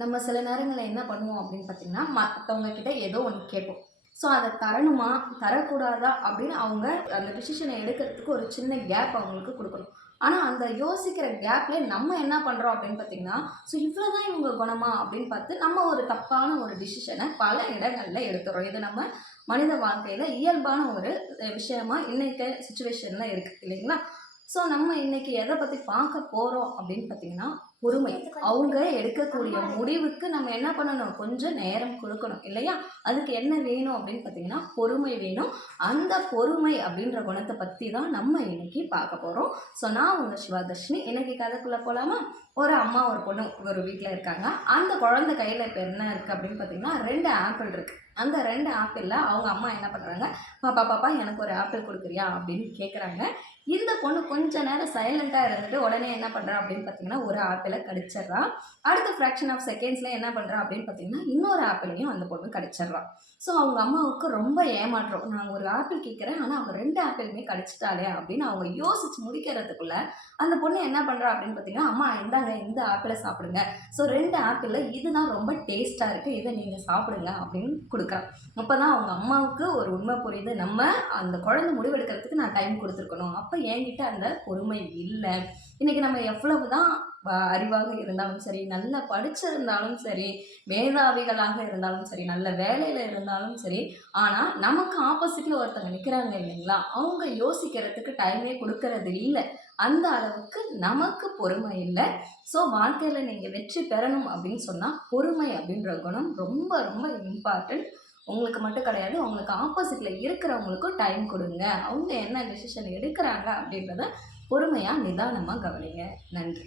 நம்ம சில நேரங்களில் என்ன பண்ணுவோம் அப்படின்னு பார்த்தீங்கன்னா, மற்றவங்க கிட்ட ஏதோ ஒன்று கேட்போம். ஸோ அதை தரணுமா, தரக்கூடாதா அப்படின்னு அவங்க அந்த டிசிஷனை எடுக்கிறதுக்கு ஒரு சின்ன கேப் அவங்களுக்கு கொடுக்கணும். ஆனால் அந்த யோசிக்கிற கேப்ல நம்ம என்ன பண்ணுறோம் அப்படின்னு பார்த்தீங்கன்னா, ஸோ இவ்வளோ தான் இவங்க குணமா அப்படின்னு பார்த்து நம்ம ஒரு தப்பான ஒரு டிசிஷனை பல இடங்களில் எடுத்துறோம். இது நம்ம மனித வாழ்க்கையில் இயல்பான ஒரு விஷயமா இன்னைக்கு சுச்சுவேஷனில் இருக்குது இல்லைங்களா? ஸோ நம்ம இன்னைக்கு எதை பற்றி பார்க்க போகிறோம் அப்படின்னு பார்த்தீங்கன்னா, பொறுமை. அவங்க எடுக்கக்கூடிய முடிவுக்கு நம்ம என்ன பண்ணணும், கொஞ்சம் நேரம் கொடுக்கணும் இல்லையா? அதுக்கு என்ன வேணும் அப்படின்னு பார்த்தீங்கன்னா, பொறுமை வேணும். அந்த பொறுமை அப்படின்ற குணத்தை பற்றி தான் நம்ம இன்னைக்கு பார்க்க போகிறோம். ஸோ நான் உங்கள் சிவாதர்ஷினி. இன்னைக்கு கதைக்குள்ளே போகலாமா? ஒரு அம்மா ஒரு பொண்ணு ஒரு வீட்டில் இருக்காங்க. அந்த குழந்தை கையில் இப்போ என்ன இருக்குது அப்படின்னு பார்த்தீங்கன்னா, 2 ஆப்பிள் இருக்குது. அந்த 2 ஆப்பிளில் அவங்க அம்மா என்ன பண்ணுறாங்க, பாப்பா பாப்பா எனக்கு ஒரு ஆப்பிள் கொடுக்குறியா அப்படின்னு கேட்குறாங்க. இந்த பொண்ணு கொஞ்ச நேரம் சைலண்ட்டாக இருந்துட்டு உடனே என்ன பண்ணுறா அப்படின்னு பார்த்தீங்கன்னா, ஒரு ஆப்பிளை கடிச்சிட்றா. அடுத்த ஃப்ராக்ஷன் ஆஃப் செகண்ட்ஸில் என்ன பண்ணுறா அப்படின்னு பார்த்தீங்கன்னா, இன்னொரு ஆப்பிளையும் அந்த பொண்ணு கடிச்சிட்றா. ஸோ அவங்க அம்மாவுக்கு ரொம்ப ஏமாற்றம். நான் ஒரு ஆப்பிள் கேட்குறேன், ஆனால் அவங்க 2 ஆப்பிளுமே கடிச்சிட்டாளே அப்படின்னு அவங்க யோசிச்சு முடிக்கிறதுக்குள்ள அந்த பொண்ணு என்ன பண்ணுறா அப்படின்னு பார்த்தீங்கன்னா, அம்மா இந்தாங்க இந்த ஆப்பிளை சாப்பிடுங்க. ஸோ 2 ஆப்பிளில் இதுதான் ரொம்ப டேஸ்ட்டாக இருக்குது, இதை நீங்கள் சாப்பிடுங்க அப்படின்னு கொடுக்குறா. அப்போ தான் அவங்க அம்மாவுக்கு ஒரு உண்மை புரியுது, நம்ம அந்த குழந்தை முடிவெடுக்கிறதுக்கு நான் டைம் கொடுத்துருக்கணும். அப்போ என்கிட்ட அந்த பொறுமை இல்லை. இன்றைக்கி நம்ம எவ்வளவு தான் அறிவாக இருந்தாலும் சரி, நல்லா படிச்சிருந்தாலும் சரி, மேதாவிகளாக இருந்தாலும் சரி, நல்ல வேலையில் இருந்தாலும் சரி, ஆனால் நமக்கு ஆப்போசிட்டில் ஒருத்தங்க நிற்கிறாங்க இல்லைங்களா, அவங்க யோசிக்கிறதுக்கு டைமே கொடுக்கறது இல்லை. அந்த அளவுக்கு நமக்கு பொறுமை இல்லை. ஸோ வாழ்க்கையில் நீங்கள் வெற்றி பெறணும் அப்படின்னு சொன்னால் பொறுமை அப்படின்ற குணம் ரொம்ப ரொம்ப இம்பார்ட்டன்ட். உங்களுக்கு மட்டும் கிடையாது, உங்களுக்கு ஆப்போசிட்டில் இருக்கிறவங்களுக்கும் டைம் கொடுங்க. அவங்க என்ன டெசிஷன் எடுக்கிறாங்க அப்படின்றத பொறுமையாக நிதானமாக கவனிங்க. நன்றி.